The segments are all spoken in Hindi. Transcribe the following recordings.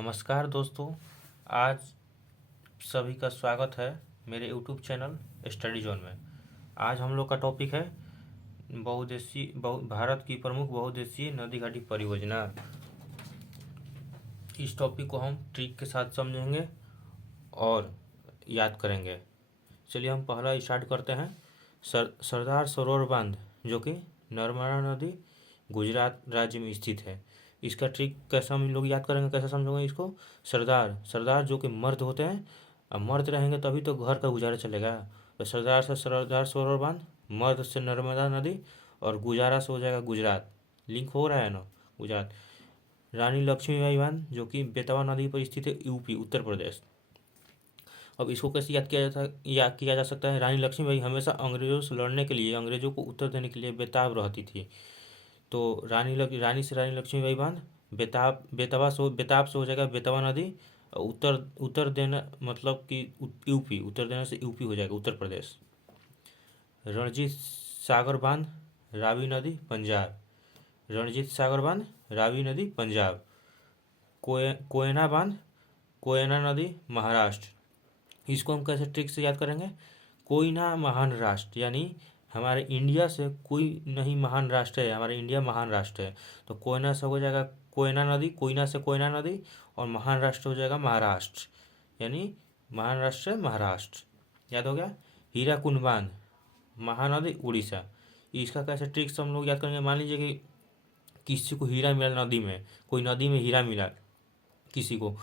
नमस्कार दोस्तों। आज सभी का स्वागत है मेरे यूट्यूब चैनल स्टडी जोन में। आज हम लोग का टॉपिक है भारत की प्रमुख बहुउद्देशीय नदी घाटी परियोजना। इस टॉपिक को हम ट्रिक के साथ समझेंगे और याद करेंगे। चलिए हम पहला स्टार्ट करते हैं। सरदार सरोवर बांध जो कि नर्मदा नदी गुजरात राज्य में स्थित है। इसका ट्रिक कैसे हम लोग याद करेंगे, कैसे समझेंगे इसको। सरदार सरदार जो कि मर्द होते हैं, अब मर्द रहेंगे तभी तो घर का गुजारा चलेगा। तो सरदार से सरदार सरोवर बांध, मर्द से नर्मदा नदी और गुजारा से हो जाएगा गुजरात। लिंक हो रहा है ना, गुजरात। रानी लक्ष्मीबाई बांध जो कि बेतवा नदी पर स्थित है, यूपी उत्तर प्रदेश। अब इसको कैसे याद किया जा सकता है। रानी लक्ष्मीबाई हमेशा अंग्रेजों से लड़ने के लिए, अंग्रेजों को उत्तर देने के लिए बेताब रहती थी। तो रानी से रानी लक्ष्मीबाई बांध, बेताब से हो जाएगा बेतवा नदी। उत्तर उत्तर देना मतलब कि यूपी, उत्तर देने से यूपी हो जाएगा उत्तर प्रदेश। रणजीत सागर बांध, रावी नदी पंजाब। रणजीत सागर बांध, रावी नदी पंजाब। कोयना बांध, कोयना नदी महाराष्ट्र। इसको हम कैसे ट्रिक से याद करेंगे। कोयना महान राष्ट्र, यानी हमारे इंडिया से कोई नहीं महान राष्ट्र है, हमारा इंडिया महान राष्ट्र है। तो कोयना से हो जाएगा कोयना नदी, कोयना से कोयना नदी, और महान राष्ट्र हो जाएगा महाराष्ट्र, यानी महान राष्ट्र है महाराष्ट्र। याद हो गया। हीराकुंड बांध, महानदी उड़ीसा। इसका कैसे ट्रिक से हम लोग याद करेंगे। मान लीजिए कि किसी को हीरा मिला नदी में, कोई नदी में हीरा मिला किसी को,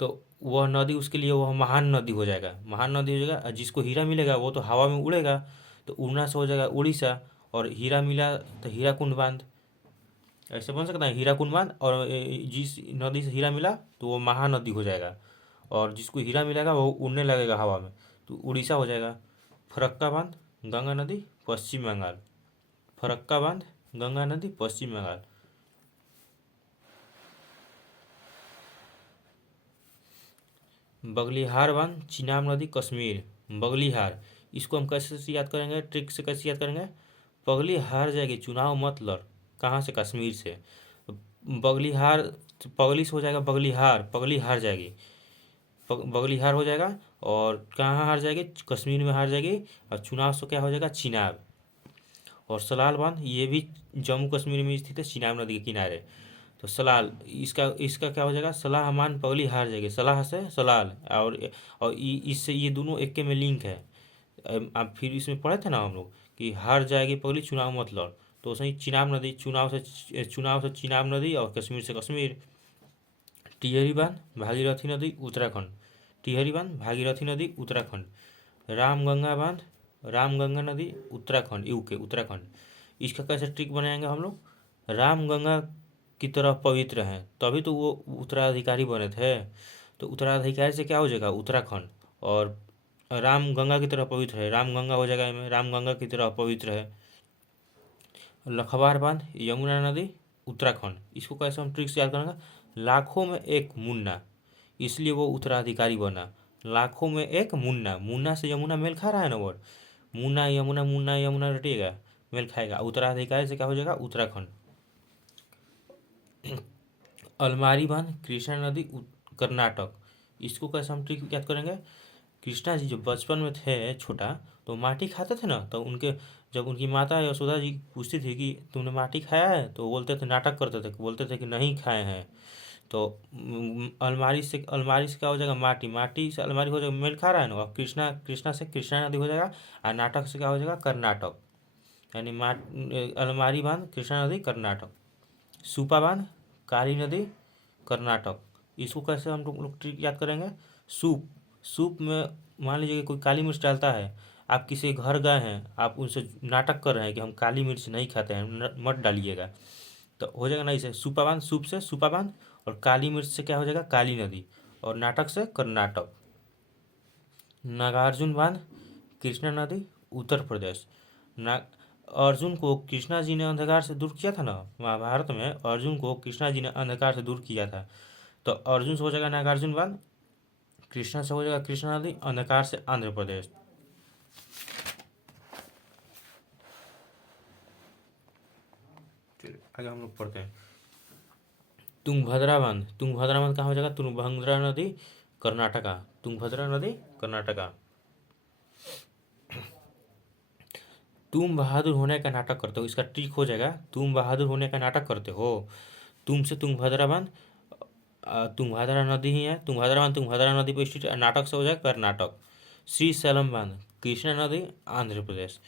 तो वह नदी उसके लिए वह महान नदी हो जाएगा, महान नदी हो जाएगा। जिसको हीरा मिलेगा वो तो हवा में उड़ेगा, तो उड़ना से हो जाएगा उड़ीसा। और हीरा मिला तो हीराकुंड बांध, ऐसे बन सकता है हीराकुंड बांध। और जिस नदी से हीरा मिला तो वो महानदी हो जाएगा, और जिसको हीरा मिलेगा वो उड़ने लगेगा हवा में, तो उड़ीसा हो जाएगा। फरक्का बांध, गंगा नदी पश्चिम बंगाल। फरक्का बांध, गंगा नदी पश्चिम बंगाल। बगलिहार बांध, चिनाब नदी कश्मीर। बगलिहार, इसको हम कैसे से याद करेंगे, ट्रिक से कैसे याद करेंगे। पगली हार जाएगी, चुनाव मत लड़। कहाँ से, कश्मीर से। बगलिहार, पगली से हो जाएगा बगलिहार, पगली हार जाएगी, बगलिहार हो जाएगा। और कहाँ हार जाएगी, कश्मीर में हार जाएगी। और चुनाव से क्या हो जाएगा, चिनाब। और सलाल बांध, ये भी जम्मू कश्मीर में स्थित है, चिनाब नदी के किनारे। तो सलाल, इसका इसका क्या हो जाएगा, सलाह मान पगली हार जाएगी, सलाह से सलाल। और इससे ये दोनों एक के में लिंक है। आप फिर इसमें पढ़े थे ना हम लोग कि हार जाएगी पगली चुनाव मत लड़। तो सही चिनाब नदी, चुनाव से चिनाब नदी, और कश्मीर से कश्मीर। टिहरी बांध, भागीरथी नदी उत्तराखंड। टिहरी बांध, भागीरथी नदी उत्तराखंड। रामगंगा बांध, रामगंगा नदी उत्तराखंड, यूके उत्तराखंड। इसका कैसे ट्रिक बनाएंगे हम लोग। रामगंगा की तरह पवित्र हैं, तभी तो वो उत्तराधिकारी बने थे। तो उत्तराधिकारी से क्या हो जाएगा, उत्तराखंड। और राम गंगा की तरह पवित्र है, राम गंगा हो जाएगा इनमें, राम गंगा की तरह पवित्र है। लखवार बांध, यमुना नदी उत्तराखंड। इसको कैसे हम ट्रिक से याद करेंगे। लाखों में एक मुन्ना, इसलिए वो उत्तराधिकारी बना। लाखों में एक मुन्ना, मुन्ना से यमुना मेल खा रहा है ना वर्ड। मुन्ना यमुना रटिएगा, मेल खाएगा। उत्तराधिकारी से क्या हो जाएगा, उत्तराखंड। अलमारी बांध, कृष्णा नदी कर्नाटक। इसको कैसे हम ट्रिक याद करेंगे। कृष्णा जी जब बचपन में थे छोटा, तो माटी खाते थे ना, तो उनके जब उनकी माता यशोदा जी पूछती थी कि तुमने माटी खाया है, तो बोलते थे, नाटक करते थे, बोलते थे कि नहीं खाए हैं। तो अलमारी से क्या हो जाएगा, माटी, माटी से अलमारी हो जाएगा, मेल खा रहा है ना। और कृष्णा कृष्णा से कृष्णा नदी हो जाएगा। और नाटक से क्या हो जाएगा, कर्नाटक, यानी अलमारी बांध कृष्णा नदी कर्नाटक। सूपा बांध, काली नदी कर्नाटक। इसको कैसे हम लोग ट्रिक याद करेंगे। सूप, सूप में मान लीजिए कि कोई काली मिर्च डालता है, आप किसी के घर गए हैं, आप उनसे नाटक कर रहे हैं कि हम काली मिर्च नहीं खाते हैं, मत डालिएगा। तो हो जाएगा ना इसे सूपा बांध, सूप से सूपा बांध। और काली मिर्च से क्या हो जाएगा, काली नदी। और नाटक से कर्नाटक। नागार्जुन बांध, कृष्णा नदी उत्तर प्रदेश। ना अर्जुन को कृष्णा जी ने अंधकार से दूर किया था ना, महाभारत में अर्जुन को कृष्णा जी ने अंधकार से दूर किया था। तो अर्जुन से हो जाएगा नागार्जुन बांध, कृष्णा से हो जाएगा कृष्णा नदी, अंधकार से आंध्र प्रदेश। आगे हम लोग पढ़ते हैं। तुंगभद्रा बांध, तुंगभद्रा बांध कहाँ हो जाएगा? तुंगभद्रा नदी कर्नाटका, तुंगभद्रा नदी कर्नाटका। तुम बहादुर होने का नाटक करते हो, इसका ट्रिक हो जाएगा, तुम बहादुर होने का नाटक करते हो। तुम से तुंगभद्रा बांध, तुंगभद्रा नदी ही है, तुंगभद्रा बांध तुंगभद्रा नदी पर स्थित, नाटक से हो जाएगा कर्नाटक। श्री सैलम बांध कृष्णा नदी आंध्र प्रदेश।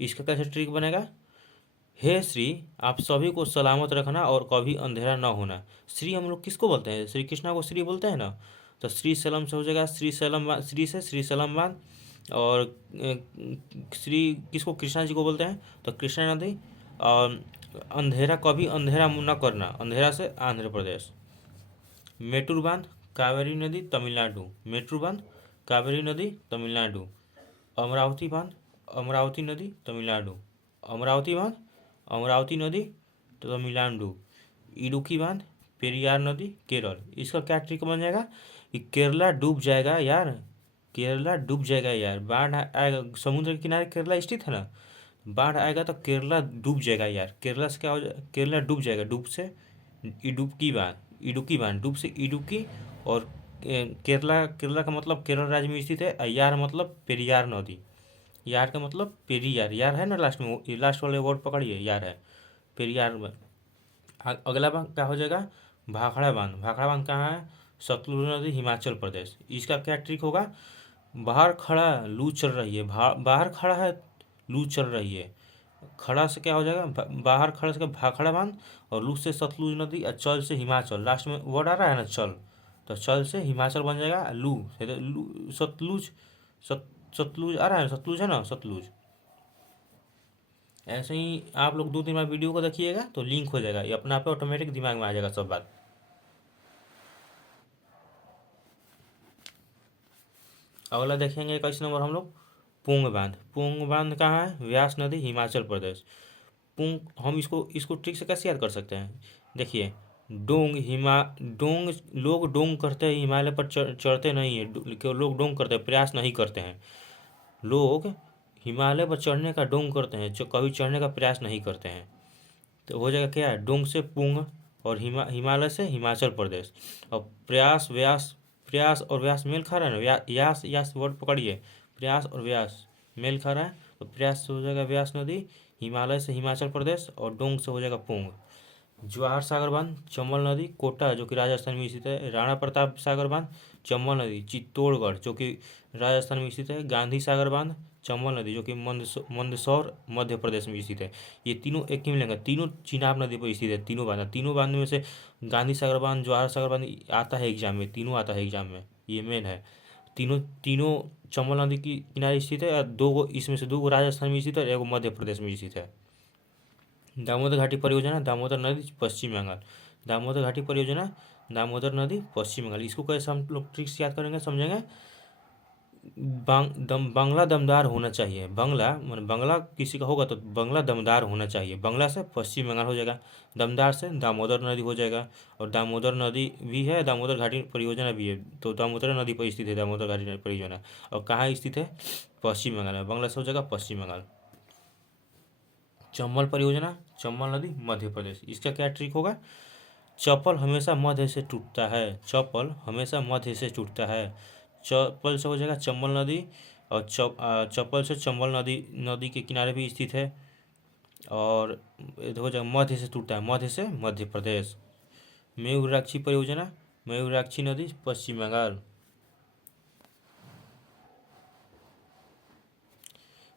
इसका कैसे ट्रिक बनेगा? हे श्री, आप सभी को सलामत रखना और कभी अंधेरा न होना। श्री हम लोग किसको बोलते हैं? श्री कृष्णा को श्री बोलते हैं ना, तो श्री सैलम से हो जाएगा श्री सैलम, श्री से श्री सैलम बांध। और श्री किसको? कृष्णा जी को बोलते हैं, तो कृष्णा नदी। और अंधेरा, कभी अंधेरा न करना, अंधेरा से आंध्र प्रदेश। मेटूर बांध कावेरी नदी तमिलनाडु, मेटूर बांध कावेरी नदी तमिलनाडु। अमरावती बांध अमरावती नदी तमिलनाडु, अमरावती बांध अमरावती नदी तमिलनाडु। इडुक्की बांध पेरियार नदी केरल। इसका क्या ट्रिक बन जाएगा कि केरला डूब जाएगा यार, केरला डूब जाएगा यार, बाढ़ आएगा, समुद्र के किनारे केरला स्थित है ना, बाढ़ आएगा तो केरला डूब जाएगा यार। केरला से क्या हो जाए? केरला डूब जाएगा, डूब से इडुक्की बांध, इडुक्की बांध, डूब से इडुक्की। और केरला, केरला का मतलब केरल राज्य में स्थित है। यार मतलब पेरियार नदी, यार का मतलब पेरियार, यार है ना लास्ट में, ये लास्ट वाले वर्ड पकड़िए, यार है पेरियार में। अगला बांध क्या हो जाएगा? भाखड़ा बांध, भाखड़ा बांध कहाँ है? सतलुज नदी हिमाचल प्रदेश। इसका क्या ट्रिक होगा? बाहर खड़ा लू चल रही है, बाहर खड़ा है लू चल रही है, खड़ा से क्या हो जाएगा? बाहर खड़ा से भाखड़ा बांध, और लू से सतलुज नदी, और चल से हिमाचल, लास्ट में वर्ड आ रहा है ना चल, तो चल से हिमाचल बन जाएगा। लू है तो लू, सतलुज, सतलुज आ रहा है, सतलुज है ना, सतलुज। ऐसे ही आप लोग 2-3 बार वीडियो को देखिएगा तो लिंक हो जाएगा, ये अपने आप ऑटोमेटिक दिमाग में आ जाएगा सब बात। अगला देखेंगे 21 नंबर हम लोग, पुंग बांध, पुंग बांध कहाँ है? व्यास नदी हिमाचल प्रदेश। पुंग, हम इसको इसको ट्रिक से कैसे याद कर सकते हैं? देखिए, डोंग डोंग, लोग डोंग करते हैं, हिमालय पर चढ़ते नहीं है, लोग डोंग करते हैं, प्रयास नहीं करते हैं। लोग हिमालय पर चढ़ने का डोंग करते हैं, जो कभी चढ़ने का प्रयास नहीं करते हैं। तो हो जाएगा क्या? डोंग से पुंग, और हिमालय से हिमाचल प्रदेश। और प्रयास व्यास, प्रयास और व्यास मेल खा रहा है ना, यास यास वर्ड पकड़िए, प्रयास और व्यास मेल खा रहा है, तो प्रयास से हो जाएगा व्यास नदी, हिमालय से हिमाचल प्रदेश, और डोंग से हो जाएगा पुंग। जवाहर सागर बांध चंबल नदी कोटा, जो कि राजस्थान में स्थित है। राणा प्रताप सागर बांध चंबल नदी चित्तौड़गढ़, जो कि राजस्थान में स्थित है। गांधी सागर बांध चंबल नदी, जो कि मंदसौर मध्य प्रदेश में स्थित है। ये तीनों एक ही मिलेंगे, तीनों चिनाब नदी पर स्थित है, तीनों बांध, तीनों बांध में से गांधी सागर बांध, जवाहर सागर बांध आता है एग्जाम में, तीनों आता है एग्जाम में, ये मेन है। तीनों तीनों चंबल नदी की किनारे स्थित है, और दो गो इसमें से, दो गो राजस्थान में स्थित है, एक मध्य प्रदेश में स्थित है। दामोदर घाटी परियोजना, दामोदर नदी पश्चिम बंगाल, दामोदर घाटी परियोजना, दामोदर नदी पश्चिम बंगाल। इसको कैसे हम लोग ट्रिक्स याद करेंगे, समझेंगे? बंगला दमदार होना चाहिए, बंगला मतलब बंगला किसी का होगा तो बंगला दमदार होना चाहिए। बंगला से पश्चिम बंगाल हो जाएगा, दमदार से दामोदर नदी हो जाएगा। और दामोदर नदी भी है, दामोदर घाटी परियोजना भी है, तो दामोदर नदी पर स्थित है दामोदर घाटी परियोजना। और कहाँ स्थित है? पश्चिम बंगाल में, बंगला से हो जाएगा पश्चिम बंगाल। चंबल परियोजना, चंबल नदी मध्य प्रदेश। इसका क्या ट्रिक होगा? चप्पल हमेशा मध्य से टूटता है, चप्पल हमेशा मध्य से टूटता है। चप्पल से हो जाएगा चंबल नदी, और चप्पल से चंबल नदी, नदी के किनारे भी स्थित है। और ये हो जाएगा मध्य से टूटता है, मध्य से मध्य प्रदेश। मयूराक्षी परियोजना, मयूराक्षी नदी पश्चिम बंगाल,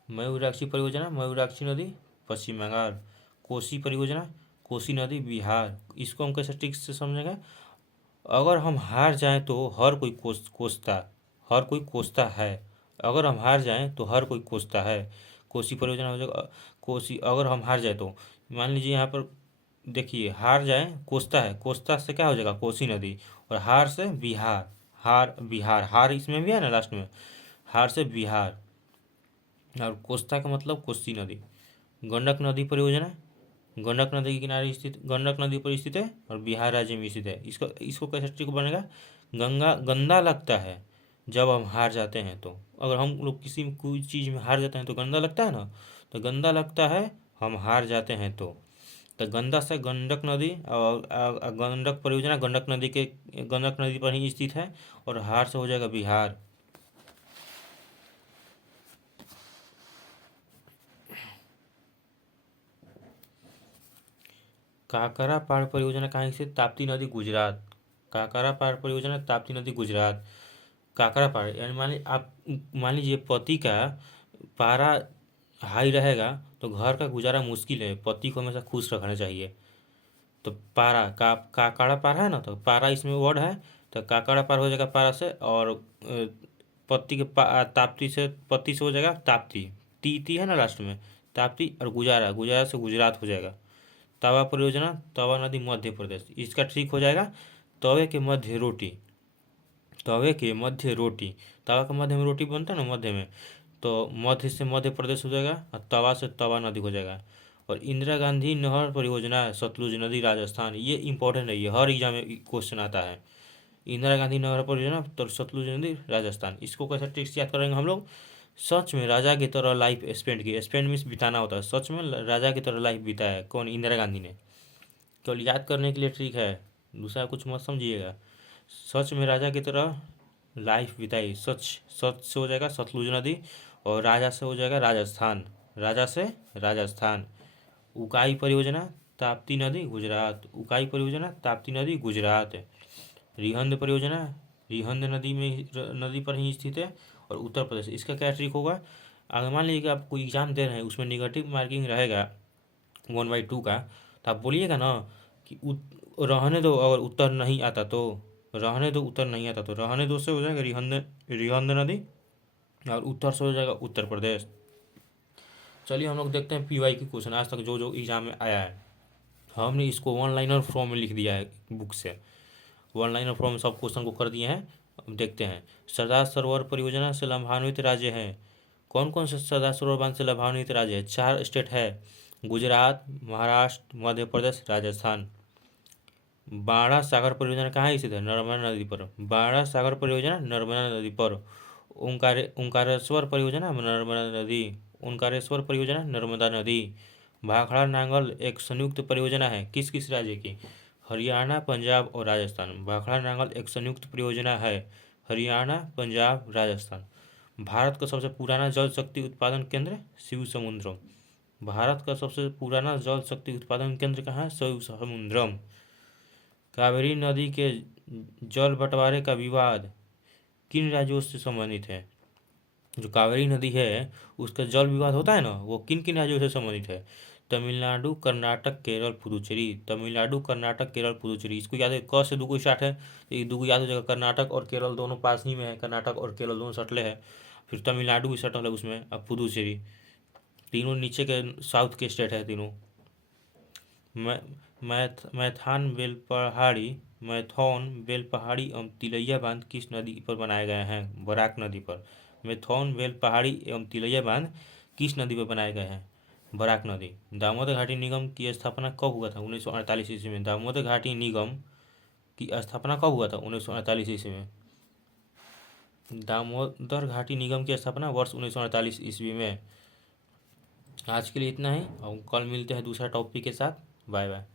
मयूराक्षी परियोजना, मयूराक्षी नदी पश्चिम बंगाल। कोसी परियोजना, कोसी नदी बिहार। इसको हम कैसे ट्रिक से समझेंगे? अगर हम हार जाएं तो हर कोई कोसता, हर कोई कोसता है। अगर हम हार जाएं तो हर कोई कोसता है। कोसी परियोजना हो जाएगा कोसी, अगर हम हार जाए तो, मान लीजिए यहाँ पर देखिए, हार जाएं कोसता है, कोसता से क्या हो जाएगा? कोसी नदी। और हार से बिहार, हार बिहार, हार इसमें भी है ना लास्ट में, हार से बिहार। और कोस्ता का मतलब कोसी नदी। गंडक नदी परियोजना, गंडक नदी के किनारे स्थित, गंडक नदी पर स्थित है, और बिहार राज्य में स्थित है। इसको इसको कैसे ट्रिक बनेगा? गंगा गंदा लगता है जब हम हार जाते हैं तो, अगर हम लोग किसी कोई चीज़ में हार जाते हैं तो गंदा लगता है ना, तो गंदा लगता है हम हार जाते हैं तो। तो गंगा से गंडक नदी और गंडक परियोजना गंडक नदी पर ही स्थित है। और हार से हो जाएगा बिहार। काकरा पहाड़ परियोजना कहाँ स्थित? ताप्ती नदी गुजरात। काकरा पहाड़ परियोजना ताप्ती नदी गुजरात। काकरा पहाड़ यानी मान लीजिए पति का पारा हाई रहेगा तो घर का गुजारा मुश्किल है। पति को हमेशा खुश रखना चाहिए। तो पारा काकड़ा पारा है ना, तो पारा इसमें वर्ड है। तो काकड़ा पार हो जाएगा पारा से। और पति के ताप्ती से पति से हो जाएगा ताप्ती। ती ती है ना लास्ट में, ताप्ती। और गुजारा गुजारा से गुजरात हो जाएगा। तवा परियोजना तवा नदी मध्य प्रदेश। इसका ठीक हो जाएगा तवे के मध्य रोटी। तवे के मध्य रोटी, तवा के मध्य में रोटी बनता है ना, मध्य में, तो मध्य से मध्य प्रदेश हो जाएगा और तवा से तवा नदी हो जाएगा। और इंदिरा गांधी नहर परियोजना सतलुज नदी राजस्थान। ये इंपॉर्टेंट है, ये हर एग्जाम में क्वेश्चन आता है। इंदिरा गांधी नहर परियोजना तो सतलुज नदी राजस्थान। इसको कैसे ट्रिक्स याद करेंगे हम लोग? सच में राजा की तरह लाइफ स्पेंड की। स्पेंड मीन्स बिताना होता है। सच में राजा की तरह लाइफ बिताया है कौन? इंदिरा गांधी ने। केवल याद करने के लिए ट्रिक है, दूसरा कुछ मत समझिएगा। सच में राजा की तरह लाइफ बिताई। सच सच से हो जाएगा सतलुज नदी। और राजा से हो जाएगा राजस्थान। राजा से राजस्थान। उकाई परियोजना ताप्ती नदी गुजरात। उकाई परियोजना ताप्ती नदी गुजरात। रिहंद परियोजना रिहंद नदी पर ही स्थित है और उत्तर प्रदेश। इसका क्या ट्रिक होगा? अगर मान लीजिए कि आप कोई एग्जाम दे रहे हैं, उसमें निगेटिव मार्किंग रहेगा 1/2 का, तो आप बोलिएगा ना कि रहने दो, अगर उत्तर नहीं आता तो रहने दो, उत्तर नहीं आता तो रहने दो से हो जाएगा रिहंद नदी। और उत्तर से हो जाएगा उत्तर प्रदेश। चलिए हम लोग देखते हैं पीवाई की क्वेश्चन आज तक जो जो एग्जाम में आया है। हमने इसको वन लाइनर फॉर्म में लिख दिया है बुक से। वन लाइनर फॉर्म में सब क्वेश्चन को कर दिए हैं। अब देखते हैं। सरदार सरोवर परियोजना से लाभान्वित राज्य हैं। कौन कौन से सरदार सरोवर बांध से लाभान्वित राज्य है? 4 स्टेट है, गुजरात, महाराष्ट्र, मध्य प्रदेश, राजस्थान। बाणा सागर परियोजना कहाँ स्थित है? नर्मदा नदी पर। बाणा सागर परियोजना नर्मदा नदी पर। ओंकारेश्वर परियोजना नर्मदा नदी। ओंकारेश्वर परियोजना नर्मदा नदी। भाखड़ा नांगल एक संयुक्त परियोजना है, किस किस राज्य की? हरियाणा, पंजाब और राजस्थान। भाखड़ा नांगल एक संयुक्त परियोजना है, हरियाणा, पंजाब, राजस्थान। भारत का सबसे पुराना जल शक्ति उत्पादन केंद्र शिव समुद्रम। भारत का सबसे पुराना जल शक्ति उत्पादन केंद्र कहाँ है? शिव समुद्रम। कावेरी नदी के जल बंटवारे का विवाद किन राज्यों से संबंधित है? जो कावेरी नदी है उसका जल विवाद होता है ना, वो किन किन राज्यों से संबंधित है? तमिलनाडु, कर्नाटक, केरल, पुदुचेरी। तमिलनाडु, कर्नाटक, केरल, पुदुचेरी। इसको याद है, क से दुगो स्टार्ट है तो ये दुगो याद हो जाएगा। कर्नाटक और केरल दोनों पास ही में है। कर्नाटक और केरल दोनों सटले हैं। फिर तमिलनाडु भी सटल है उसमें। अब पुदुचेरी। तीनों नीचे के साउथ के स्टेट है तीनों। मैथान बेलपहाड़ी एवं तिलैया बांध किस नदी पर बनाए गए हैं? बराक नदी पर। मैथौन बेलपहाड़ी एवं तिलैया बांध किस नदी पर बनाए गए हैं? बराक नदी। दामोदर घाटी निगम की स्थापना कब हुआ था? 1948 ईस्वी में। दामोदर घाटी निगम की स्थापना कब हुआ था? 1948 ईस्वी में। दामोदर घाटी निगम की स्थापना वर्ष 1948 ईस्वी में। आज के लिए इतना ही और कल मिलते हैं दूसरा टॉपिक के साथ। Bye bye.